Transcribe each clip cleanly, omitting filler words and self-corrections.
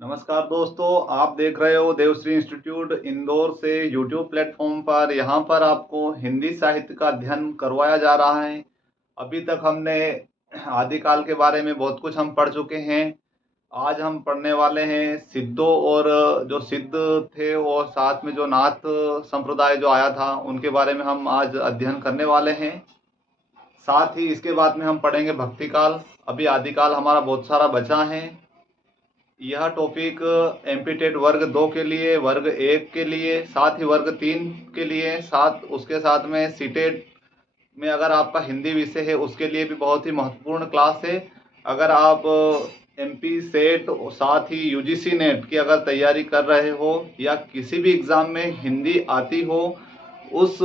नमस्कार दोस्तों, आप देख रहे हो देवश्री इंस्टीट्यूट इंदौर से यूट्यूब प्लेटफॉर्म पर। यहाँ पर आपको हिंदी साहित्य का अध्ययन करवाया जा रहा है। अभी तक हमने आदिकाल के बारे में बहुत कुछ हम पढ़ चुके हैं। आज हम पढ़ने वाले हैं सिद्धों और जो सिद्ध थे और साथ में जो नाथ संप्रदाय जो आया था उनके बारे में हम आज अध्ययन करने वाले हैं। साथ ही इसके बाद में हम पढ़ेंगे भक्ति काल। अभी आदिकाल हमारा बहुत सारा बचा है। यह टॉपिक एमपीटेट वर्ग 2 के लिए, वर्ग 1 के लिए, साथ ही वर्ग 3 के लिए, साथ उसके साथ में सीटेट में अगर आपका हिंदी विषय है उसके लिए भी बहुत ही महत्वपूर्ण क्लास है। अगर आप एमपी सेट साथ ही यूजीसी नेट की अगर तैयारी कर रहे हो या किसी भी एग्ज़ाम में हिंदी आती हो, उस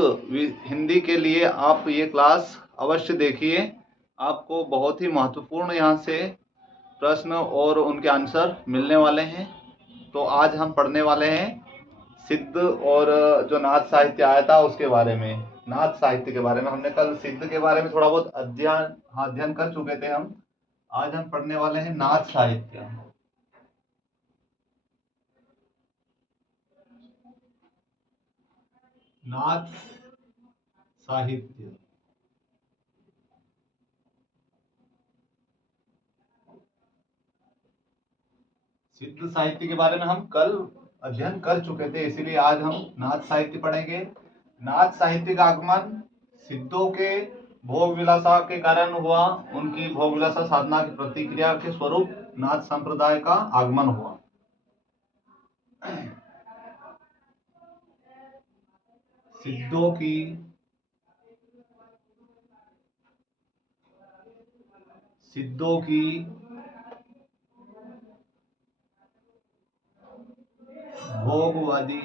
हिंदी के लिए आप ये क्लास अवश्य देखिए। आपको बहुत ही महत्वपूर्ण यहाँ से प्रश्न और उनके आंसर मिलने वाले हैं। तो आज हम पढ़ने वाले हैं सिद्ध और जो नाथ साहित्य आया था उसके बारे में। नाथ साहित्य के बारे में हमने कल सिद्ध के बारे में थोड़ा बहुत अध्ययन कर चुके थे हम। आज हम पढ़ने वाले हैं नाथ साहित्य। नाथ साहित्य सिद्ध साहित्य के बारे में हम कल अध्ययन कर चुके थे, इसीलिए आज हम नाथ साहित्य पढ़ेंगे। नाथ साहित्य का आगमन सिद्धों के भोग विलासा के कारण हुआ। उनकी भोग विलासा साधना की प्रतिक्रिया के स्वरूप नाथ संप्रदाय का आगमन हुआ। सिद्धों की भोगवादी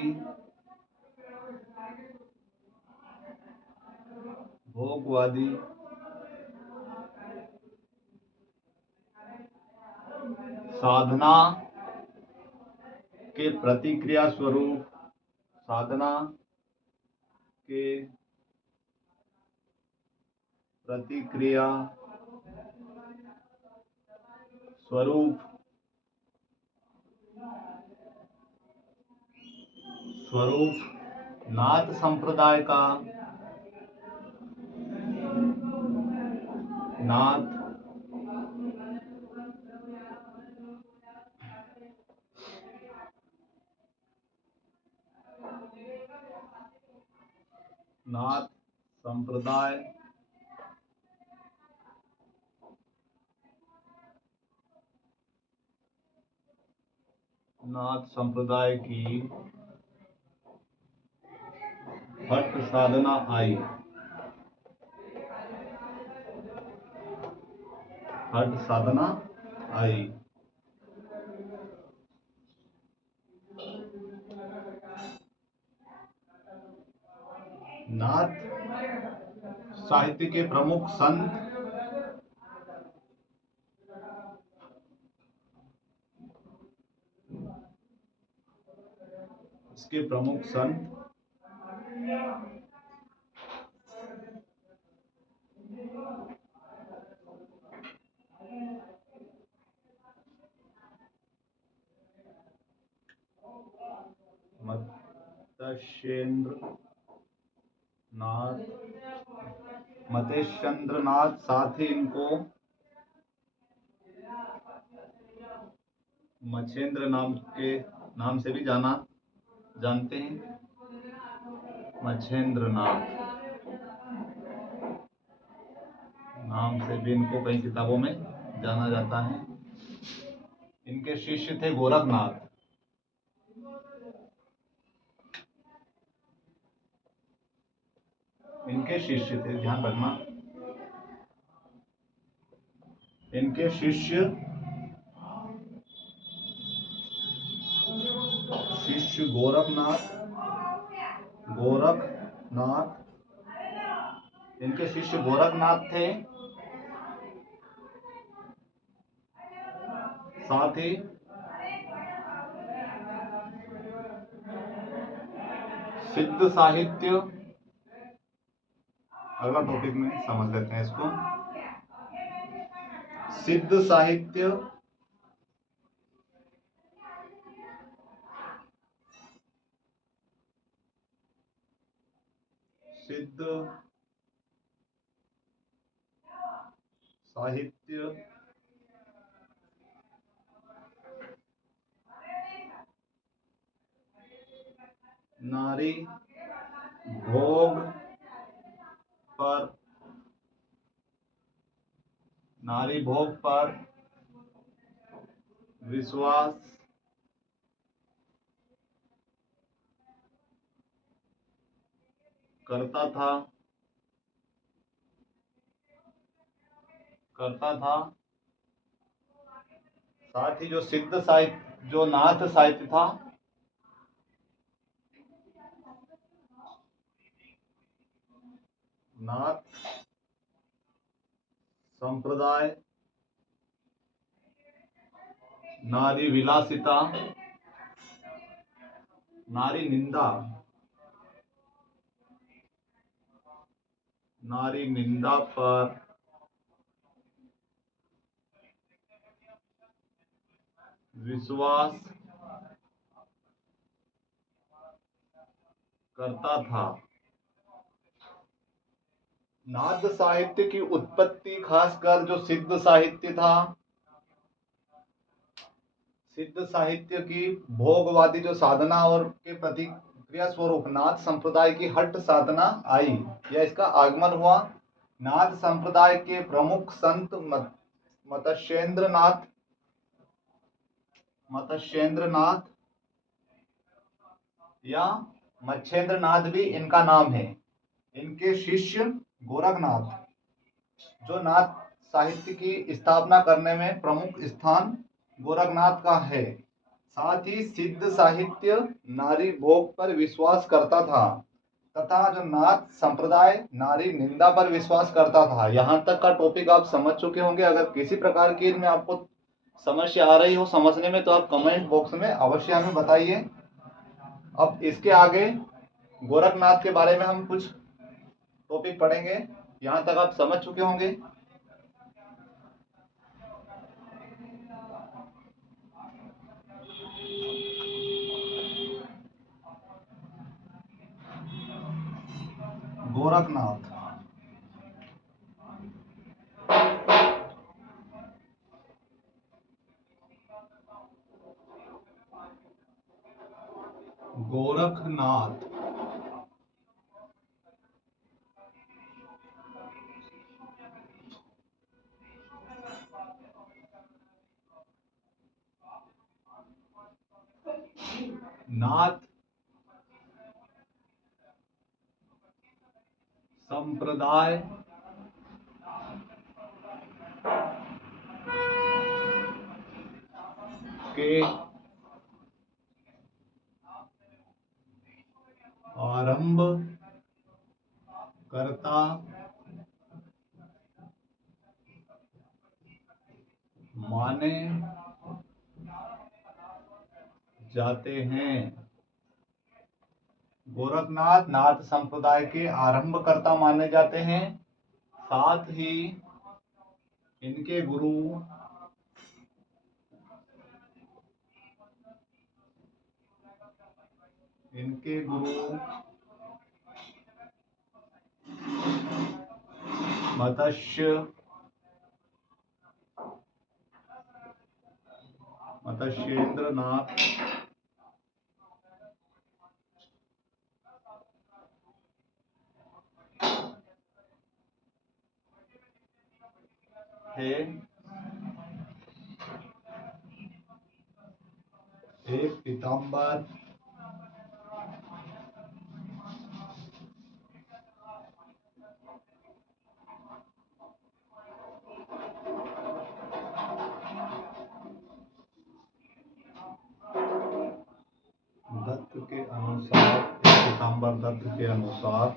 साधना के प्रतिक्रिया स्वरूप नाथ संप्रदाय का नाथ संप्रदाय की हठ साधना आई। नाथ साहित्य के प्रमुख संत मतेश्चंद्र नाथ, साथ ही इनको मच्छेंद्र नाम से भी जानते हैं। मच्छेंद्र नाथ नाम से भी इनको कई किताबों में जाना जाता है। इनके शिष्य थे गोरखनाथ। इनके शिष्य थे, ध्यान रखना, इनके शिष्य गोरखनाथ इनके शिष्य गोरखनाथ थे। साथ ही सिद्ध साहित्य, अगला टॉपिक में समझ लेते हैं इसको। सिद्ध साहित्य सिद्ध साहित्य नारी भोग पर विश्वास करता था। साथ ही जो सिद्ध साहित्य, जो नाथ साहित्य था, नाथ संप्रदाय नारी विलासिता, नारी निंदा पर विश्वास करता था। नाथ साहित्य की उत्पत्ति खासकर जो सिद्ध साहित्य था, सिद्ध साहित्य की भोगवादी जो साधना और के प्रतिक्रिया स्वरूप नाथ संप्रदाय की हट साधना आई या इसका आगमन हुआ। नाथ संप्रदाय के प्रमुख संत मत्स्येंद्रनाथ या मच्छेंद्रनाथ भी इनका नाम है। इनके शिष्य गोरखनाथ, जो नाथ साहित्य की स्थापना करने में प्रमुख स्थान गोरखनाथ का है। साथ ही सिद्ध साहित्य नारी भोग पर विश्वास करता था तथा जो नाथ संप्रदाय नारी निंदा पर विश्वास करता था। यहाँ तक का टॉपिक आप समझ चुके होंगे। अगर किसी प्रकार की इनमें आपको समस्या आ रही हो समझने में तो आप कमेंट बॉक्स में अवश्य हमें बताइए। अब इसके आगे गोरखनाथ के बारे में हम कुछ टॉपिक पढ़ेंगे। यहाँ तक आप समझ चुके होंगे। गोरखनाथ नाथ संप्रदाय के आरंभ करता माने जाते हैं। गोरखनाथ नाथ संप्रदाय के आरंभकर्ता माने जाते हैं। साथ ही इनके गुरु मत्स्येंद्रनाथ थे। एक पीताम्बर दत्त के अनुसार, पीताम्बर दत्त के अनुसार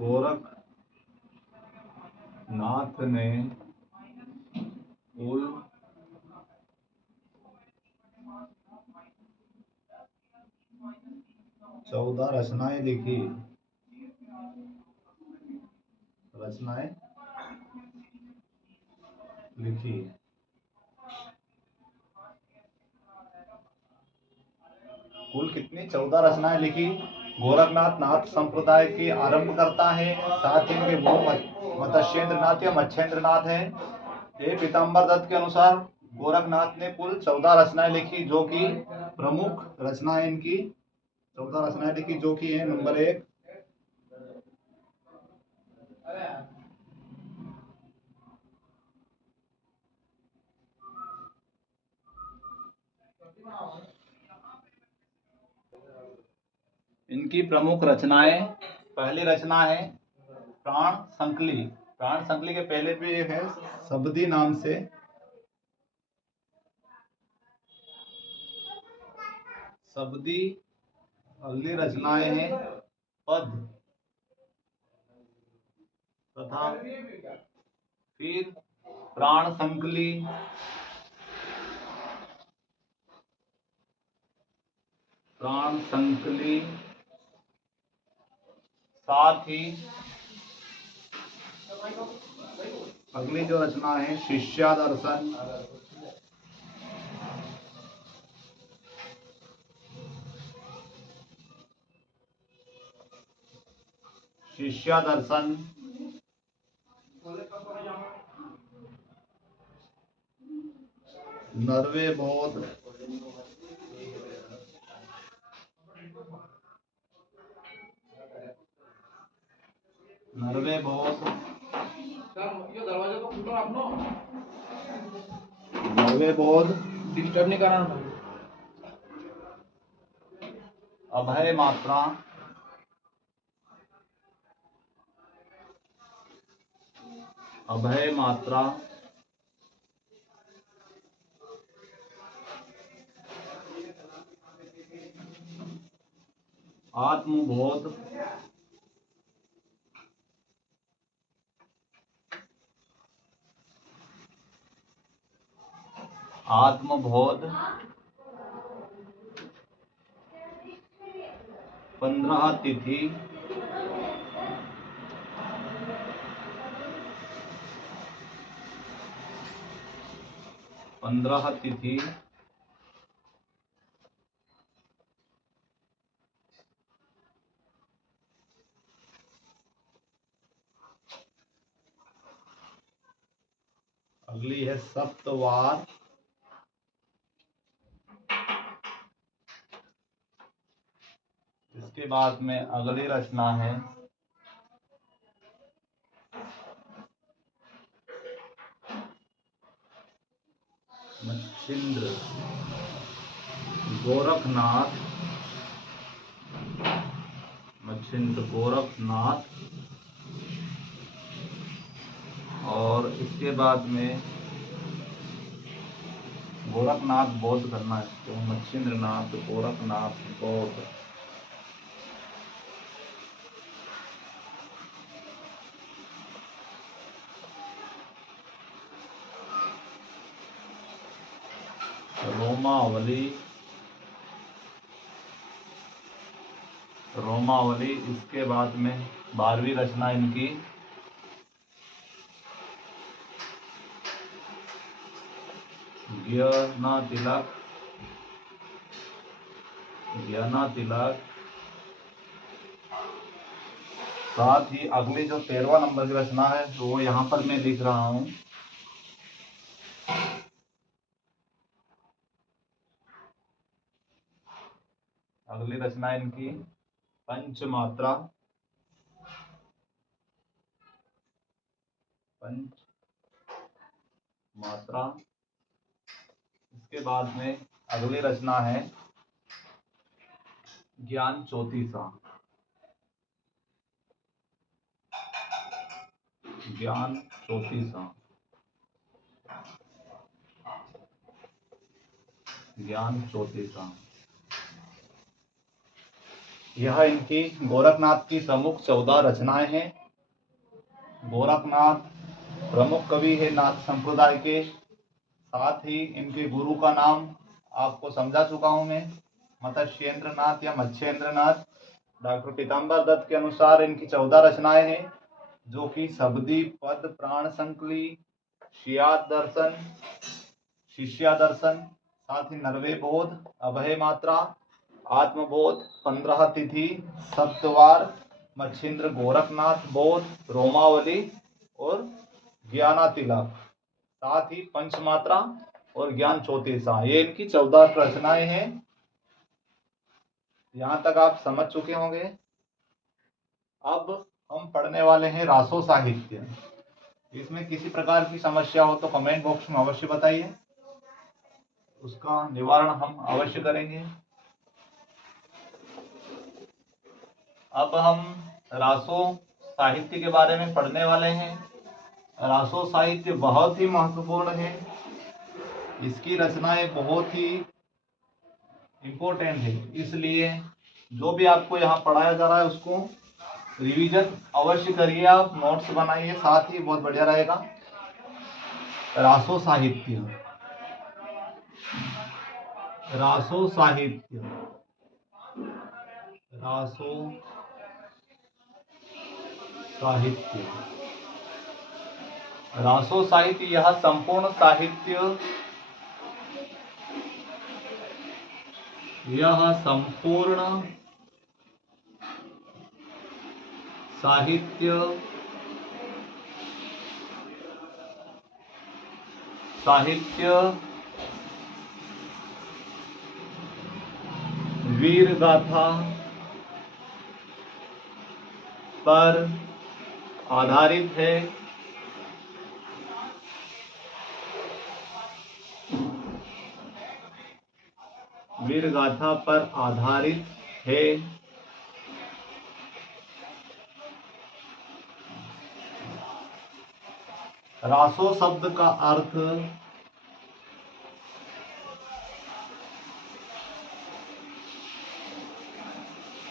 गोरखनाथ ने कुल 14 रचनाएं लिखी। लिखी। कुल कितनी 14 रचनाएं लिखी। गोरखनाथ नाथ संप्रदाय की आरंभ करता है, साथ ही इनके गुरु मत्स्येंद्र नाथ या मच्छेंद्र नाथ है। ये पीताम्बर दत्त के अनुसार गोरखनाथ ने कुल 14 रचनाएं लिखी, जो कि प्रमुख रचनाएं इनकी 14 रचनाएं लिखी, जो कि है नंबर 1 इनकी प्रमुख रचनाएं। पहली रचना है प्राण संकली। प्राण संकली के पहले भी एक है शबदी नाम से। शबदी अगली रचनाएं हैं पद तथा फिर प्राण संकली, प्राण संकली, साथ ही अगली जो रचना है शिष्यादर्शन, शिष्यादर्शन, नरवे बोध, नरवे बोध, नरवे बोध, डिस्टर्ब नहीं करना, अभय मात्रा, अभय मात्रा, आत्मबोध, आत्मबोध, 15 तिथि, अगली है सप्तवार, इसके बाद में अगली रचना है मच्छिंद्र गोरखनाथ, मच्छिंद्र गोरखनाथ, और इसके बाद में गोरखनाथ बौद्ध करना है, तो मच्छिंद्र नाथ गोरखनाथ बौद्ध। रोमावली, रोमावली, इसके बाद में 12वीं रचना इनकी ज्ञाना तिलक, ज्ञाना तिलक, साथ ही अगली जो 13वां नंबर की रचना है वो यहाँ पर मैं लिख रहा हूँ। अगली रचना इनकी पंचमात्रा, पंचमात्रा, इसके बाद में अगली रचना है ज्ञान चौतीसा, ज्ञान चौतीसा, ज्ञान चौतीसा। यह इनकी गोरखनाथ की प्रमुख 14 रचनाएं हैं। गोरखनाथ प्रमुख कवि है नाथ संप्रदाय के, साथ ही इनके गुरु का नाम आपको समझा चुका हूं मैं, मत्स्येंद्र नाथ या मच्छेंद्र नाथ। डॉक्टर पीताम्बर दत्त के अनुसार इनकी 14 रचनाएं हैं, जो कि शबदी, पद, प्राण संकली, शियात दर्शन, शिष्या दर्शन, साथ ही नरवे बोध, अभय मात्रा, आत्मबोध, 15 तिथि, सप्तवार, मच्छिंद्र गोरखनाथ बोध, रोमावली और ज्ञानातिलक, साथ ही पंचमात्रा और ज्ञान चौतीसा। ये इनकी 14 रचनाएं हैं। यहां तक आप समझ चुके होंगे। अब हम पढ़ने वाले हैं रासो साहित्य। इसमें किसी प्रकार की समस्या हो तो कमेंट बॉक्स में अवश्य बताइए, उसका निवारण हम अवश्य करेंगे। अब हम रासो साहित्य के बारे में पढ़ने वाले हैं। रासो साहित्य बहुत ही महत्वपूर्ण है। इसकी रचनाएं बहुत ही इम्पोर्टेंट है, इसलिए जो भी आपको यहाँ पढ़ाया जा रहा है उसको रिवीजन अवश्य करिए, आप नोट्स बनाइए, साथ ही बहुत बढ़िया रहेगा। रासो साहित्य, रासो साहित्य, रासो साहित्य, रासो साहित्य यह संपूर्ण साहित्य, यह संपूर्ण साहित्य, साहित्य वीर गाथा पर आधारित है। वीर गाथा पर आधारित है। रासो शब्द का अर्थ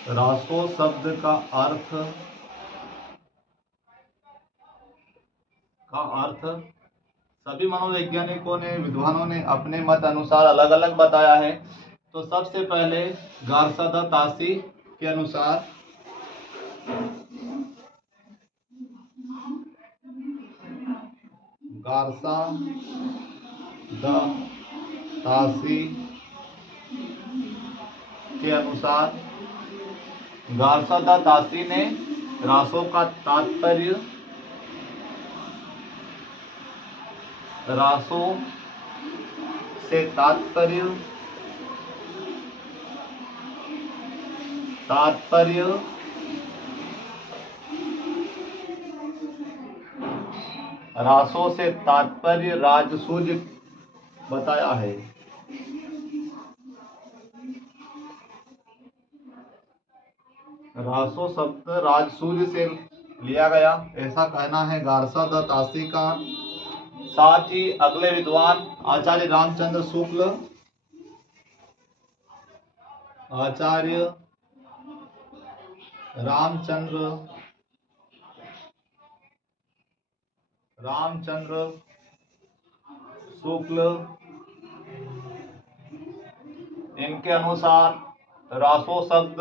रासो शब्द का अर्थ सभी मनोवैज्ञानिकों ने, विद्वानों ने अपने मत अनुसार अलग अलग बताया है। तो सबसे पहले गार्सा द तासी के अनुसार गार्सा द तासी के अनुसार, गार्सा द तासी ने रासो का तात्पर्य, रासो से तात्पर्य रासो से तात्पर्य राजसूय बताया है। रासो शब्द राजसूय से लिया गया, ऐसा कहना है गार्सा द तासी का। साथ ही अगले विद्वान आचार्य रामचंद्र शुक्ल, आचार्य रामचंद्र शुक्ल, इनके अनुसार रासो शब्द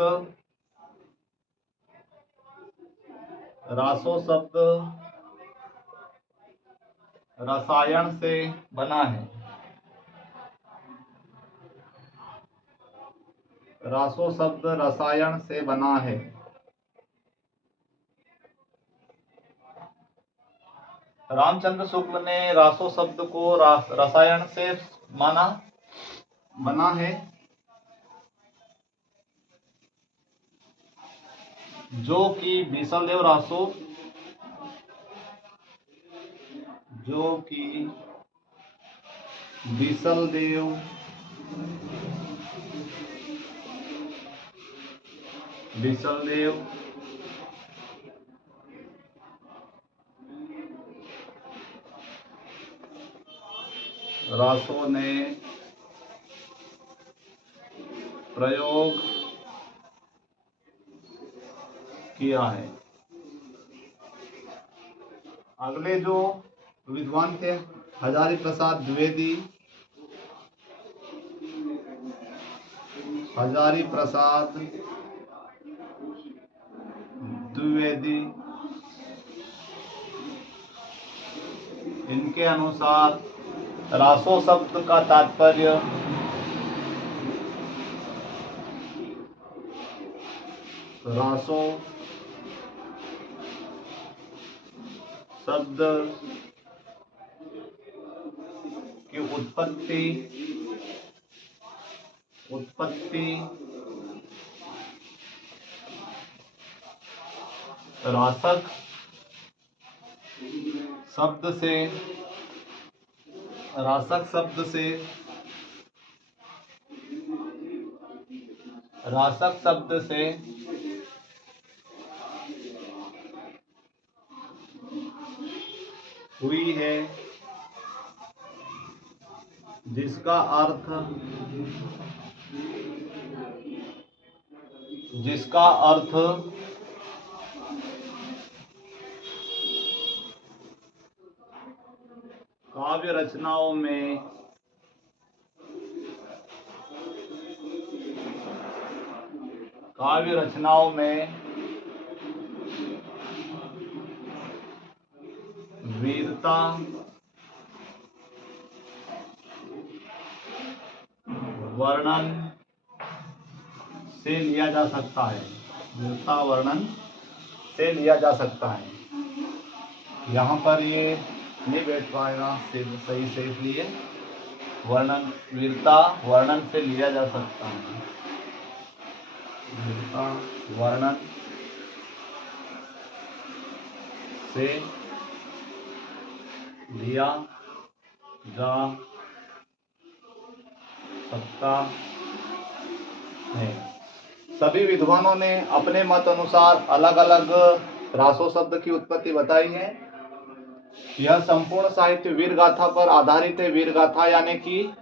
रसायन से बना है। रासो शब्द रसायन से बना है। रामचंद्र शुक्ल ने रासो शब्द को रसायन से बना है, जो कि बीसलदेव रासो, जो कि बीसलदेव रासो ने प्रयोग किया है। अगले जो विद्वान थे हजारी प्रसाद द्विवेदी, हजारी प्रसाद द्विवेदी, इनके अनुसार रासो शब्द का तात्पर्य रासो शब्द की उत्पत्ति रासक शब्द से हुई है, जिसका अर्थ काव्य रचनाओं में वीरता, वर्णन से लिया जा सकता है। यहाँ पर ये नहीं बैठ पाएगा सही से, इसलिए वीरता वर्णन से लिया जा सकता है। वीरता वर्णन से लिया जा सकता है। सभी विद्वानों ने अपने मत अनुसार अलग अलग रासो शब्द की उत्पत्ति बताई है। यह संपूर्ण साहित्य वीर गाथा पर आधारित है। वीर गाथा यानी कि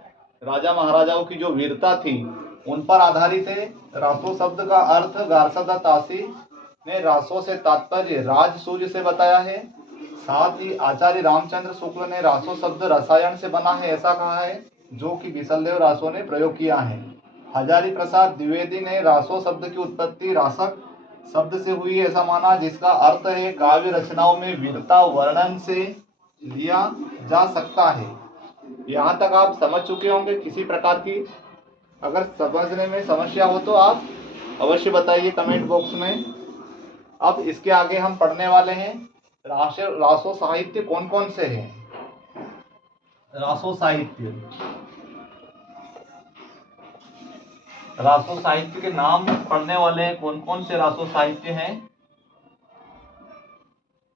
राजा महाराजाओं की जो वीरता थी उन पर आधारित है। रासो शब्द का अर्थ गार्सदा तासी ने रासो से तात्पर्य राज सूर्य से बताया है। साथ ही आचार्य रामचंद्र शुक्ल ने रासो शब्द रसायन से बना है ऐसा कहा है, जो कि विसलदेव रासो ने प्रयोग किया है। हजारी प्रसाद द्विवेदी ने रासो शब्द की उत्पत्ति रासक शब्द से हुई ऐसा माना, जिसका अर्थ है काव्य रचनाओं में वीरता वर्णन से लिया जा सकता है। यहाँ तक आप समझ चुके होंगे। किसी प्रकार की अगर समझने में समस्या हो तो आप अवश्य बताइए कमेंट बॉक्स में। अब इसके आगे हम पढ़ने वाले हैं रासो साहित्य कौन कौन से हैं। रासो साहित्य के नाम पढ़ने वाले हैं। कौन कौन से रासो साहित्य हैं।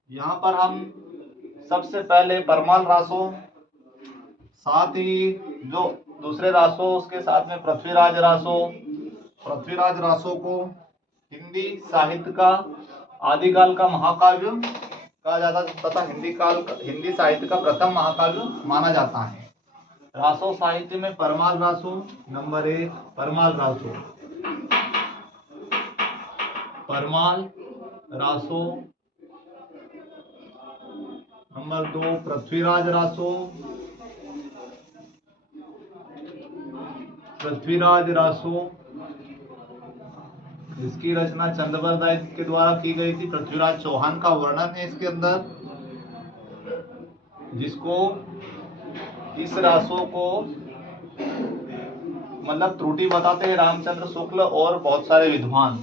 यहाँ पर हम सबसे पहले परमाल रासो, साथ ही जो दूसरे रासो उसके साथ में पृथ्वीराज रासो को हिंदी साहित्य का आदिकाल का महाकाव्य कहा जाता तथा हिंदी साहित्य का प्रथम महाकाव्य माना जाता है। रासो साहित्य में परमाल रासो नंबर 1, परमाल रासो नंबर 2, पृथ्वीराज रासो। इसकी रचना चंद्रबरदाई के द्वारा की गई थी। पृथ्वीराज चौहान का वर्णन है इसके अंदर, जिसको इस रासो को मतलब त्रुटि बताते हैं रामचंद्र शुक्ल और बहुत सारे विद्वान।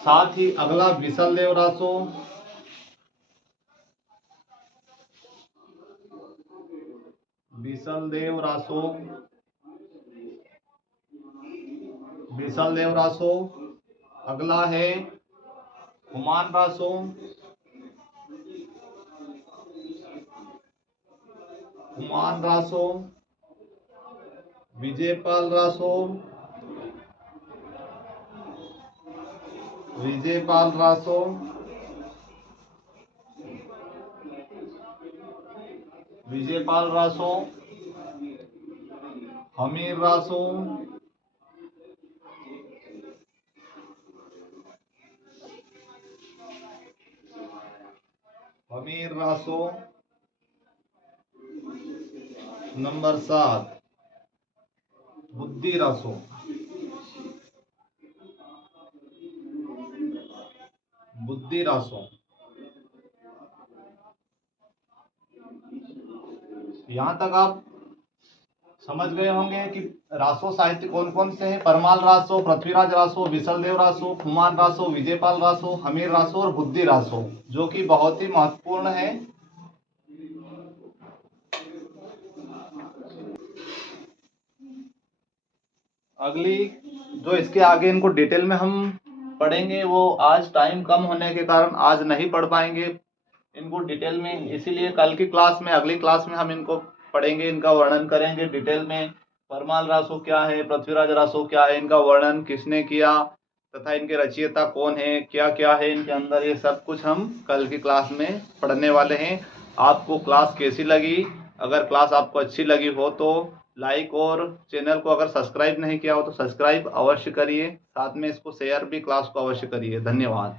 साथ ही अगला विसलदेव रासो, विसलदेव रासो। अगला है हुमान रासो, विजयपाल रासो, हमीर रासो, नंबर 7, बुद्धि रासो। यहाँ तक आप समझ गए होंगे कि रासो साहित्य कौन कौन से हैं। परमाल रासो, पृथ्वीराज रासो, विसलदेव रासो, कुमार रासो, विजयपाल रासो, हमीर रासो और बुद्धि रासो, जो कि बहुत ही महत्वपूर्ण है। अगली जो इसके आगे इनको डिटेल में हम पढ़ेंगे, वो आज टाइम कम होने के कारण आज नहीं पढ़ पाएंगे इनको डिटेल में, इसीलिए कल की क्लास में, अगली क्लास में हम इनको पढ़ेंगे, इनका वर्णन करेंगे डिटेल में। परमाल रासो क्या है, पृथ्वीराज रासो क्या है, इनका वर्णन किसने किया तथा इनके रचयिता कौन है, क्या क्या है इनके अंदर, ये सब कुछ हम कल की क्लास में पढ़ने वाले हैं। आपको क्लास कैसी लगी? अगर क्लास आपको अच्छी लगी हो तो लाइक, और चैनल को अगर सब्सक्राइब नहीं किया हो तो सब्सक्राइब अवश्य करिए, साथ में इसको शेयर भी क्लास को अवश्य करिए। धन्यवाद।